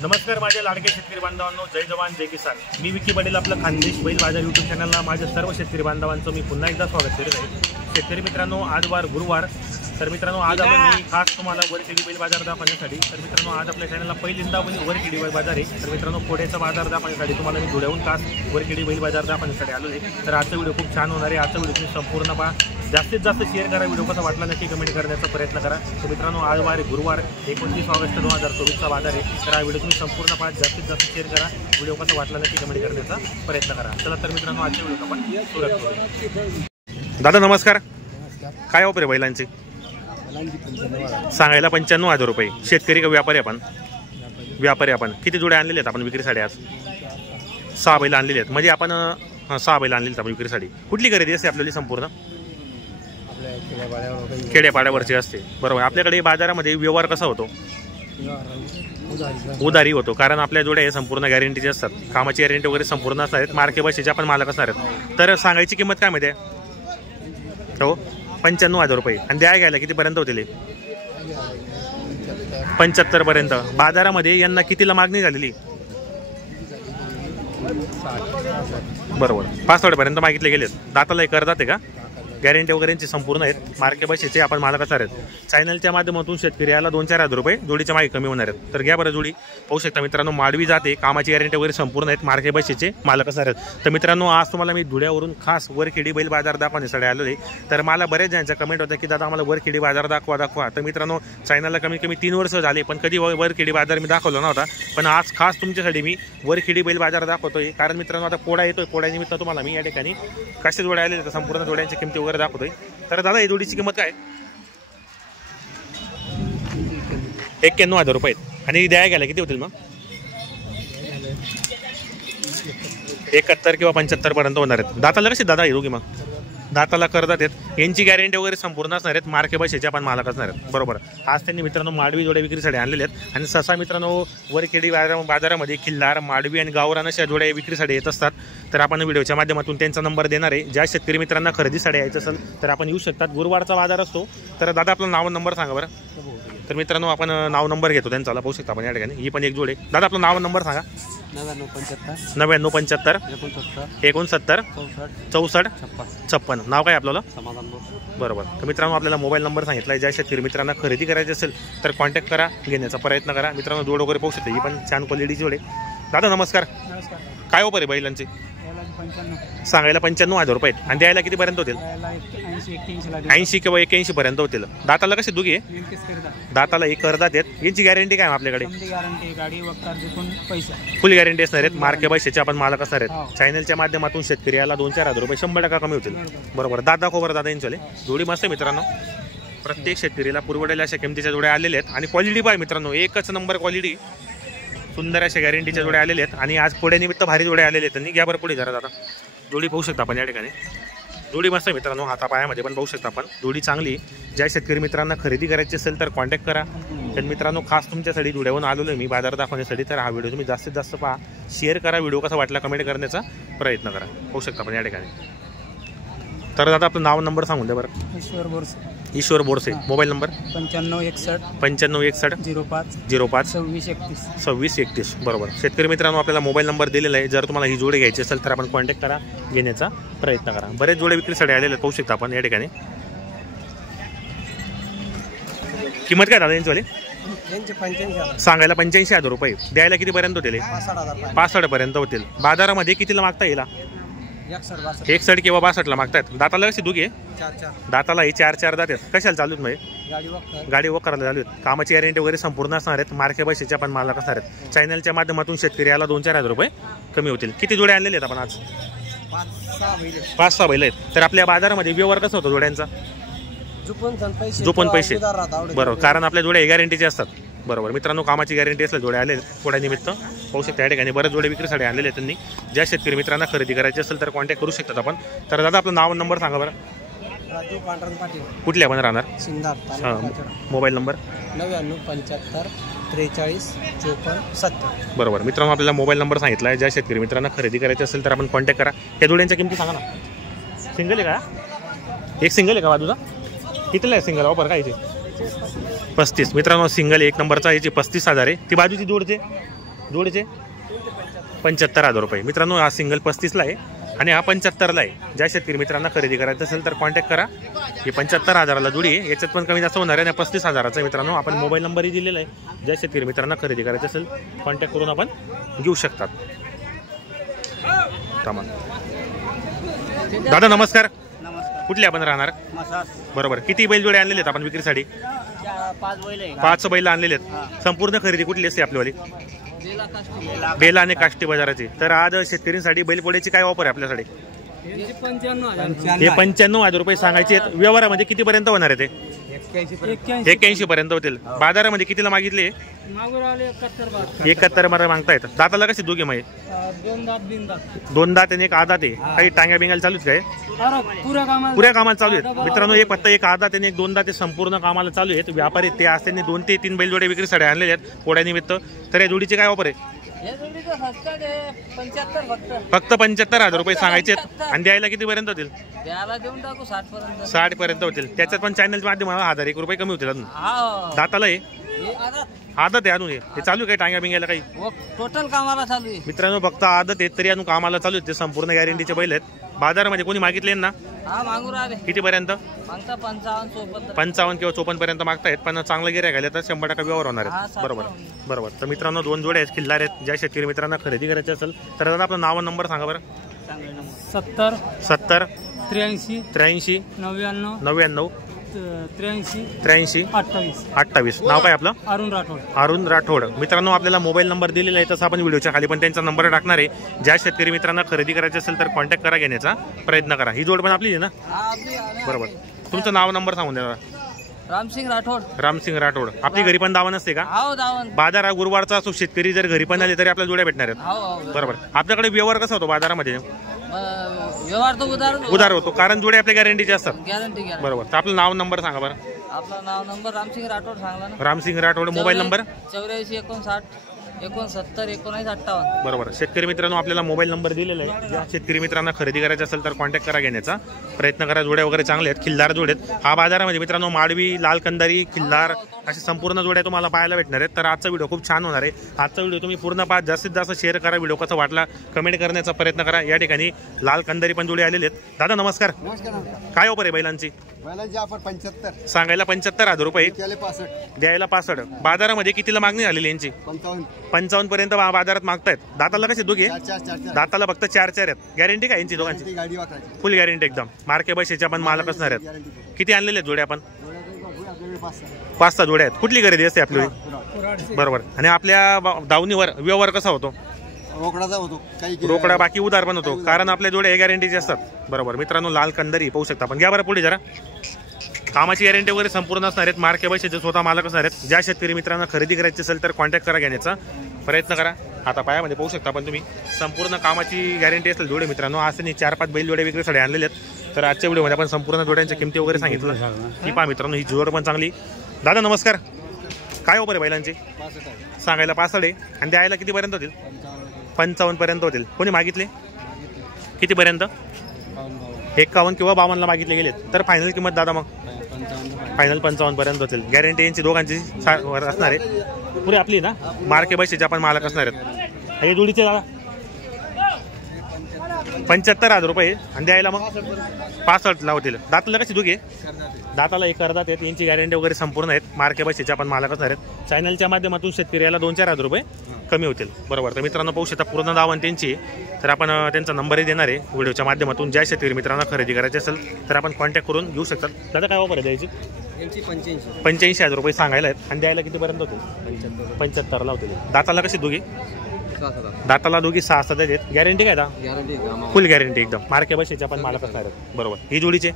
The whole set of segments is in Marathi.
नमस्कार माझ्या लाडके शेतकरी बांधवांनो, जय जवान जय किसान. मी विकी पाटील आपलं खानदेश बैल बाजार यूट्यूब चॅनलला माझ्या सर्व शेतकरी बांधवांचं मी पुन्हा एकदा स्वागत करीत आहे. शेतकरी मित्रांनो, आज वार गुरुवार. तर मित्रांनो, आज आपण खास तुम्हाला वरखेडी बैल बाजार दाखवण्यासाठी, तर मित्रांनो आज आपल्या चॅनलला पहिल्यांदा वरखेडी बैल बाजार आहे. तर मित्रांनो, कोड्याचा बाजार दाखवण्यासाठी तुम्हाला मी धुळ्याहून खास वरखेडी बैल बाजार दाखवण्यासाठी आलो आहे. तर आजचा व्हिडिओ खूप छान होणार आहे. आजचा व्हिडिओ तुम्ही संपूर्ण पहा, जास्तीत जास्त शेअर करा. व्हिडिओ कसा वाटला नक्की कमेंट करण्याचा प्रयत्न करा. तर मित्रांनो, आज वार गुरुवार 29 ऑगस्ट 2024चा बाजार आहे. तर हा व्हिडिओ तुम्ही संपूर्ण पहा, जास्तीत जास्त शेअर करा. व्हिडिओ कसा वाटला नक्की कमेंट करण्याचा प्रयत्न करा. चला तर मित्रांनो, आजच्या व्हिडिओ आपण सुरुवात करूया. दादा नमस्कार. काय ऑफर आहे बैलांची? सांगायला 95,000 रुपये. शेतकरी का व्यापारी? आपण व्यापारी. आपण किती जोडे आणलेले आहेत आपण विक्रीसाठी? आज 6 बैल आणलेले आहेत. म्हणजे आपण 6 बैल आणलेले आहेत आपण विक्रीसाठी. कुठली खरेदी असते आपल्याला? संपूर्ण खेड्यापाड्यावरची असते. बरोबर. आपल्याकडे बाजारामध्ये व्यवहार कसा होतो? उधारी होतो. कारण आपल्या जोड्या हे संपूर्ण गॅरंटीचे असतात. कामाची गॅरंटी वगैरे संपूर्ण असणार आहेत. मार्के बसेचे आपण मालक असणार आहेत. तर सांगायची किंमत काय माहिती आहे? हो, 95,000 रुपये. आणि द्या घ्यायला कितीपर्यंत होतील? 75 पर्यंत. बाजारामध्ये यांना कितीला मागणी झालेली? बरोबर, 65 पर्यंत मागितले गेलेत. दाताला एक करतात का? गॅरंटी वगैरेची संपूर्ण आहेत. मार्के बसेचे आपण मालक असणार आहेत. चॅनलच्या माध्यमातून शेतकरी याला 2-4 हजार रुपये जोडीच्या मागे कमी होणार आहेत. तर घ्या बरं जोडी. पाहू शकता मित्रांनो, माडवी जाते. कामाची गॅरंटी वगैरे संपूर्ण आहेत. मार्के बसेचे मालक असणार आहेत. तर मित्रांनो, आज तुम्हाला मी धुळ्यावरून खास वरखेडी बैल बाजार दाखवण्यासाठी आलो आहे. तर मला बरेच जणांचा कमेंट होता की दादा आम्हाला वरखेडी बाजार दाखवा. तर मित्रांनो, चॅनलला कमी कमी 3 वर्ष झाले, पण कधी वरखेडी बाजार मी दाखवला नव्हता. पण आज खास तुमच्यासाठी मी वरखेडी बैल बाजार दाखवतोय. कारण मित्रांनो, आता पोळा येतोय. पोळ्यानिमित्त तुम्हाला मी या ठिकाणी कसे जोड्या आले तर संपूर्ण जोड्यांची किमती वगैरे दाखवतोय. तर दादा, ही जोडीची किंमत काय? 91,000 रुपये. आणि द्यायला गेला किती होतील मग? 71 किंवा 75 पर्यंत होणार आहेत. दाताला कशी दादा येऊ की मग? दाताला करतात आहेत. यांची गॅरंटी वगैरे संपूर्ण असणार आहेत. मार्के बसेचे आपण मालक असणार आहेत. बरोबर. आज त्यांनी मित्रांनो माडवी जोड्या विक्रीसाठी आणलेले आहेत. आणि ससा मित्रांनो, वरखेडी बाजारामध्ये खिल्लार, माडवी आणि गावरान अशा जोड्या विक्रीसाठी येत असतात. तर आपण व्हिडिओच्या माध्यमातून त्यांचा नंबर देणार आहे. ज्या शेतकरी मित्रांना खरेदीसाठी यायचं असेल तर आपण येऊ शकतात. गुरुवारचा बाजार असतो. तर दादा आपलं नाव नंबर सांगा बरं. तर मित्रांनो, आपण नाव नंबर घेतो त्यांचा. पाहू शकता आपण या ठिकाणी. ही पण एक जोड आहे. दादा आपलं नाव नंबर सांगा. 9975 69 64 56. नाव काय आपल्याला? बरोबर. तर मित्रांनो, आपल्याला मोबाईल नंबर सांगितला आहे. ज्या शेतकरी मित्रांना खरेदी करायची असेल तर कॉन्टॅक्ट करा, घेण्याचा प्रयत्न करा. मित्रांनो, जोड वगैरे पाहू शकता. ही पण छान क्वालिटी जोड आहे. दादा नमस्कार. काय ऑफर आहे बैलांची? सांगायला 95,000 रुपये. आणि द्यायला कितीपर्यंत होतील? 80 किंवा 81 पर्यंत होतील. दाताला कशी दुगी आहे? दाताला एक करदात आहेत. यांची गॅरंटी काय आपल्याकडे? फुल गॅरंटी असणार आहेत. मार्के बसेचे आपण मालक असणार आहेत. चॅनलच्या माध्यमातून शेतकरी याला 2-4 हजार रुपये 100% कमी होतील. बरोबर. दादा खोबर दादा यांच्याले जोडी मस्त आहे मित्रांनो. प्रत्येक शेतकरीला पुरवडेल्या अशा किमतीच्या जोड्या आलेल्या आहेत. आणि क्वालिटी पाय मित्रांनो, एकच नंबर क्वालिटी. सुंदर अशा गॅरंटीच्या जोड्या आलेल्या आहेत. आणि आज पुढ्यानिमित्त भारी जोड्या आलेल्या आहेत. त्यांनी घ्या बरं पुढे जरा दादा. जोडी पाहू शकता आपण या ठिकाणी. जोडी मस्त आहे मित्रांनो. हातापायामध्ये पण पाहू शकता आपण. जोडी चांगली. ज्या शेतकरी मित्रांना खरेदी करायची असेल तर कॉन्टॅक्ट करा. तर मित्रांनो, खास तुमच्यासाठी धुळ्याहून आलेलो आहे मी बाजार दाखवण्यासाठी. तर हा व्हिडिओ तुम्ही जास्तीत जास्त पहा, शेअर करा. व्हिडिओ कसा वाटला कमेंट करण्याचा प्रयत्न करा. पाहू शकता आपण या ठिकाणी. तर दादा आपलं नाव नंबर सांगून द्या बरं. ईश्वर बोरसे. Mobile number 9561 05 26 31. बरोबर. शेतकरी मित्रांनो, आपल्याला मोबाईल नंबर दिलेला आहे. जर तुम्हाला ही जोडी घ्यायची असेल तर आपण कॉन्टॅक्ट करा, घेण्याचा प्रयत्न करा. बरेच जोडे विक्रीसाठी आलेले पाहू शकता आपण या ठिकाणी. किंमत काय दादा यांची? सांगायला 85,000 रुपये. द्यायला कितीपर्यंत होतील? 65 पर्यंत होतील. बाजारामध्ये कितीला मागता येईल? 61 किंवा 62 ला मागतात. दाताला कशी दुगी आहे? दाताला ही 4 दात आहेत. कशाला चालू आहेत? म्हणजे गाडी वक करायला चालू आहेत. कामाची गॅरंटी वगैरे संपूर्ण असणार आहेत. मार्के बसेचे आपण मालक असणार आहेत. चॅनलच्या माध्यमातून शेतकरी याला 2-4 हजार रुपये कमी होतील. किती जोड्या आणलेले आहेत आपण आज? 5-6 बैल आहेत. तर आपल्या बाजारामध्ये व्यवहार कसा होतो जोड्यांचा? झोपून पैसे. बरोबर. कारण आपल्या जोड्या गॅरंटीचे असतात. बरोबर. मित्रांनो, कामाची गॅरंटी असल्या जोड्या आले पोळ्यानिमित्त पाहू शकता या ठिकाणी. बरेच जोडे विक्रीसाठी आणलेले आहेत त्यांनी. ज्या शेतकरी मित्रांना खरेदी करायची असेल तर कॉन्टॅक्ट करू शकतात आपण. तर दादा आपलं नाव नंबर सांगा बरं. कुठले आपण राहणार? Mobile number 9975 43 54 70. बरोबर. मित्रांनो, आपल्याला मोबाईल नंबर सांगितला आहे. ज्या शेतकरी मित्रांना खरेदी करायची असेल तर आपण कॉन्टॅक्ट करा. त्या जोड्यांच्या किमती सांगा ना. सिंगल आहे का? एक सिंगल आहे का बाजूचा? कितीला आहे सिंगल ऑफर काय? 35. मित्रांनो, सिंगल 1 नंबरचा याची 35,000 आहे. ती बाजूची जोडते जोडीचे 75,000 रुपये. मित्रांनो हा सिंगल 35ला आहे आणि हा 75ला आहे. ज्या शेतकरी मित्रांना खरेदी करायचं असेल तर कॉन्टॅक्ट करा. ही 75,000ला जोडी आहे. याच्यात पण कमी जास्त होणार आहे. 35,000चा मित्रांनो आपण मोबाईल नंबरही दिलेला आहे. ज्या शेतकरी मित्रांना खरेदी करायचं असेल कॉन्टॅक्ट करून आपण घेऊ शकतात. दादा नमस्कार. कुठले आपण राहणार? बरोबर. किती बैल जोडे आणलेले आहेत आपण विक्रीसाठी? 5 बैल आणलेले आहेत. संपूर्ण खरेदी कुठली असते आपलीवाली? बेला आणि काष्टी बाजाराची. तर आज शेतकऱ्यांसाठी बैलपोळ्याची काय ऑफर आहे आपल्याकडे? हे 95,000 रुपये सांगायचे आहेत. व्यवहारामध्ये किती पर्यंत होणार आहे ते? 81 पर्यंत होतील. बाजारामध्ये कितीला मागितले? 71 मध्ये मागतायत. दाताला कशी दोघे मग? 2 दात आणि 1 आदात आहे. काही टांग्या बिंगायला चालूच काय? पुऱ्या कामाला चालू आहेत मित्रांनो. हे फक्त 1 आदात आणि 1 2 दात संपूर्ण कामाला चालू आहेत. व्यापारी ते आज त्यांनी 2 ते 3 बैलजोडे विक्रीसाठी आणलेले आहेत पोळ्यानिमित्त. तर या जोडीचे काय ऑफर आहे? फक्त 75,000 रुपये सांगायचे आणि द्यायला किती पर्यंत होतील? 60 पर्यंत होतील. त्याच्यात पण चॅनलच्या माध्यमाला 1,001 रुपये कमी होतील. अजून दाताला आहे आदत आहे. अजून हे चालू काय टांग्या बिंग्याला काही? टोटल कामाला चालू आहे मित्रांनो. फक्त आदत आहेत तरी अजून कामाला चालू आहेत. ते संपूर्ण गॅरंटीचे बैल आहेत. बाजारामध्ये कोणी मागितले ना? किती पर्यंत? 55 किंवा 54 पर्यंत मागतायत. पण चांगलं गिऱ्हाईक आले तर 100% व्यवहार होणार आहेत. बरोबर. तर मित्रांनो 2 जोड्या आहेत, खिल्लार आहेत. ज्या शेतकरी मित्रांना खरेदी करायची असेल तर दादा आपलं नाव नंबर सांगा बरं. 70 83 83 99 99 83 83 28. नाव काय आपलं? अरुण राठोड. मित्रांनो आपल्याला मोबाईल नंबर दिलेला आहे. तसं आपण व्हिडिओच्या खाली पण त्यांचा नंबर टाकणार आहे. ज्या शेतकरी मित्रांना खरेदी करायची असेल तर कॉन्टॅक्ट करा, घेण्याचा प्रयत्न करा. ही जोड पण आपली आहे ना? बरोबर. तुमचं नाव नंबर सांगून द्या. रामसिंग राठोड. आपली घरी पण दावा नसते का? बाजार हा गुरुवारचा असो. शेतकरी जर घरी पण आले तरी आपल्या जोड्या भेटणार आहेत. बरोबर. आपल्याकडे व्यवहार कसा होतो बाजारामध्ये? व्यवहार तो उधार होतो कारण जोडे आपल्या गॅरंटीचे असतात. गॅरंटी. बरोबर. तर आपलं नाव नंबर सांगा बरं. आपलं नाव नंबर रामसिंग राठोड सांगला ना. रामसिंग राठोड. Mobile number 84 59 69 19 58. बरोबर. शेतकरी मित्रांनो आपल्याला मोबाईल नंबर दिलेला आहे. ज्या शेतकरी मित्रांना खरेदी करायचं असेल तर कॉन्टॅक्ट करा, घेण्याचा प्रयत्न करा. जोड्या वगैरे चांगले आहेत, खिल्लार जोडे आहेत. हा बाजारामध्ये मित्रांनो माडवी, लाल कंदारी, खिल्लार अशी संपूर्ण जोड्या तुम्हाला पाहायला भेटणार आहेत. तर आजचा व्हिडिओ खूप छान होणार आहे. आजचा व्हिडिओ तुम्ही पूर्ण पाहा, जास्तीत जास्त शेअर करा. व्हिडिओ कसा वाटला कमेंट करण्याचा प्रयत्न करा. या ठिकाणी लाल कंदारी पण जोडे आलेले आहेत. दादा नमस्कार. काय ऑफर आहे बैलांची? सांगायला 75,000 रुपये, द्यायला 65. बाजारामध्ये कितीला मागणी झालेली यांची? 55 पर्यंत बाजारात मागतायत. दाताला कसे दोघे? दाताला फक्त 4 आहेत. गॅरंटी काय यांची दोघांची? फुल गॅरंटी एकदम. मार्के बसेचे आपण मालक असणार आहेत. किती आणलेले आहेत जोड्या आपण? 5 जोड्या आहेत. कुठली खरेदी असते आपली? बरोबर. आणि आपल्या दावणीवर व्यवहार कसा होतो? रोकडा बाकी उधार पण होतो कारण आपल्या जोड्या गॅरंटीचे असतात. बरोबर. मित्रांनो लाल कंदारी पाहू शकता आपण. घ्या बरं पुढे जरा. कामाची गॅरंटी वगैरे संपूर्ण असणार आहेत. मार्के बसेचे स्वतः मालक असणार आहेत. ज्या शेतकरी मित्रांना खरेदी करायची असेल तर कॉन्टॅक्ट करा, घेण्याचा प्रयत्न करा. आता पायामध्ये पाहू शकता पण तुम्ही संपूर्ण कामाची गॅरंटी असेल जोडे मित्रांनो. आज त्यांनी 4-5 बैल जोडे विक्रीसाठी आणलेले आहेत. तर आजच्या व्हिडिओमध्ये आपण संपूर्ण जोड्यांच्या किमती वगैरे सांगितलं. ही पहा मित्रांनो, ही जोड पण चांगली. दादा नमस्कार. काय ऑफर आहे बैलांची? सांगायला 65 आहे आणि द्यायला किती पर्यंत होतील? 55 पर्यंत होतील. कोणी मागितले? किती पर्यंत? 51 किंवा 52 ला मागितले गेलेत. तर फायनल किंमत दादा मग? फायनल 55 पर्यंत होतील. गॅरंटी यांची दोघांची असणार आहे. पुरे आपली ना मार्के बसेचे आपण मालक असणार आहेत. हे जोडीचे दादा 75,000 रुपये आणि द्यायला मग 65 ला होतील. दाताला कशी दोघे? दाताला 1 अर्धा आहेत. यांची गॅरंटी वगैरे संपूर्ण आहेत. मार्के बसेचे आपण मालक असणार आहेत. चॅनलच्या माध्यमातून शेतकऱ्याला 2-4 हजार रुपये कमी होतील. बरोबर. तर मित्रांनो पाहू शकता पूर्ण दावण त्यांची. तर आपण त्यांचा नंबरही देणार आहे व्हिडिओच्या माध्यमातून. ज्या शेतकरी मित्रांना खरेदी करायची असेल तर आपण कॉन्टॅक्ट करून घेऊ शकतात. दादा काय ऑफर आहे द्यायची? 85,000 रुपये सांगायला आहेत आणि द्यायला किती पर्यंत होतील? 75 ला होतील. दाताला कशी दोघी? दाताला दोघी 6-7 आहेत. गॅरंटी काय दा? फुल गॅरंटी एकदम. मार्के बसेचे आपण मालक असणार आहेत. बरोबर. ही जोडीचे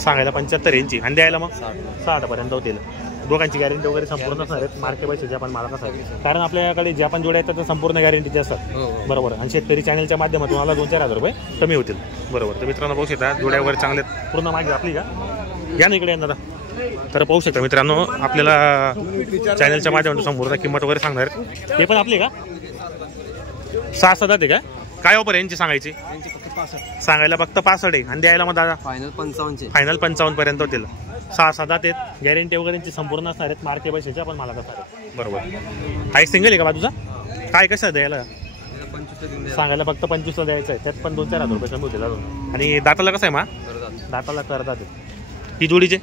सांगायला 75 यांची आणि द्यायला मग 60 पर्यंत होतील. दोघांची गॅरंटी वगैरे संपूर्ण असणार आहेत. मार्के बसेचे आपण मालक असणार आहेत. कारण आपल्याकडे ज्या पण जोड्या आहेत त्या संपूर्ण गॅरंटीचे असतात. बरोबर. आणि शेतकरी चॅनलच्या माध्यमातून मला 2-4 हजार रुपये कमी होतील. बरोबर. तर मित्रांनो पाहू शकता जोड्या वगैरे चांगले पूर्ण मागे आपली का या ना इकडे दादा. तर पाहू शकता मित्रांनो आपल्याला चॅनलच्या माध्यमातून संपूर्ण किंमत वगैरे सांगणार आहेत. हे पण आपली का 6-7 आहे का? काय ऑफर यांची सांगायची? सांगायला फक्त 65 आहे आणि द्यायला मग दादा फायनल 55. फायनल 55 पर्यंत होतील. 6-7 दात आहेत. गॅरंटी वगैरे त्यांची संपूर्ण असणार आहेत. मार्के पैशाचे आपण मला असणार आहेत. बरोबर. हा एक सिंगल आहे का बाजूचा? काय कसं द्यायला सांगायला? फक्त 25ला द्यायचं आहे. त्यात पण 2-4 हजार रुपये कमी होतील अजून. आणि दाताला कसं आहे मा? दाताला करतात ही जोडीचे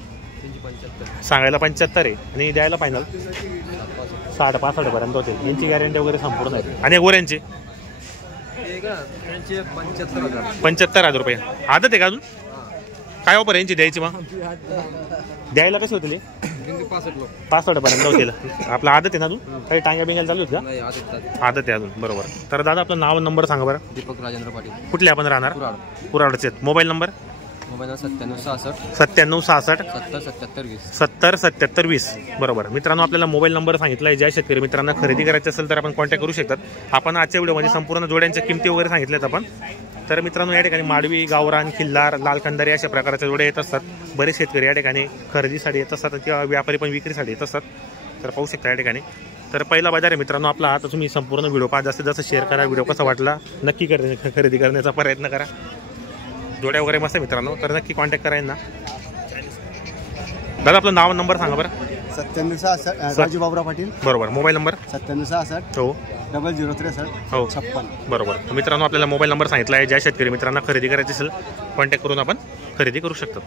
सांगायला 75 आहे आणि द्यायला फायनल 60-65 पर्यंत होते. यांची गॅरंटी वगैरे संपूर्ण आहे. आणि गोऱ्यांची 75,000 रुपये. आदत आहे का अजून? काय ऑफर यांची द्यायची मग? द्यायला कशी होतील? 65 पर्यंत होतील. आपला आदत आहे ना अजून? काही टांग्या बिंग्याला चालू आहेत का? आदत आहे अजून. बरोबर. तर दादा आपलं नाव नंबर सांगा बरं. दीपक राजेंद्र पाटील. कुठले आपण राहणार? कुराडचे आहेत. Mobile number? मोबाईल 9766 9766 70 77 20. बरोबर. मित्रांनो आपल्याला मोबाईल नंबर सांगितला आहे. ज्या शेतकरी मित्रांना खरेदी करायची असेल तर आपण कॉन्टॅक्ट करू शकतात. आपण आजच्या व्हिडिओमध्ये संपूर्ण जोड्यांच्या किमती वगैरे सांगितल्यात आपण. तर मित्रांनो या ठिकाणी माडवी, गावरान, खिल्लार, लाल कंदारी अशा प्रकारच्या जोड्या येत असतात. बरेच शेतकरी या ठिकाणी खरेदीसाठी येत असतात किंवा व्यापारी पण विक्रीसाठी येत असतात. तर पाहू शकता या ठिकाणी. तर पहिला बाजार आहे मित्रांनो आपला. आता तुम्ही संपूर्ण व्हिडिओ पहा. जास्तीत जास्त शेअर करा. व्हिडिओ कसा वाटला नक्की खरेदी करण्याचा प्रयत्न करा. जोड्या वगैरे मस्त मित्रांनो. तर नक्की कॉन्टॅक्ट करा यांना. दादा आपलं नाव नंबर सांगा बरं. 9766 राजू बाबुराव पाटील. बरोबर. Mobile number? 9766 हो 0063 हो 56. बरोबर. मित्रांनो आपल्याला मोबाईल नंबर सांगितला आहे. ज्या शेतकरी मित्रांना खरेदी करायची असेल कॉन्टॅक्ट करून आपण खरेदी करू शकतो.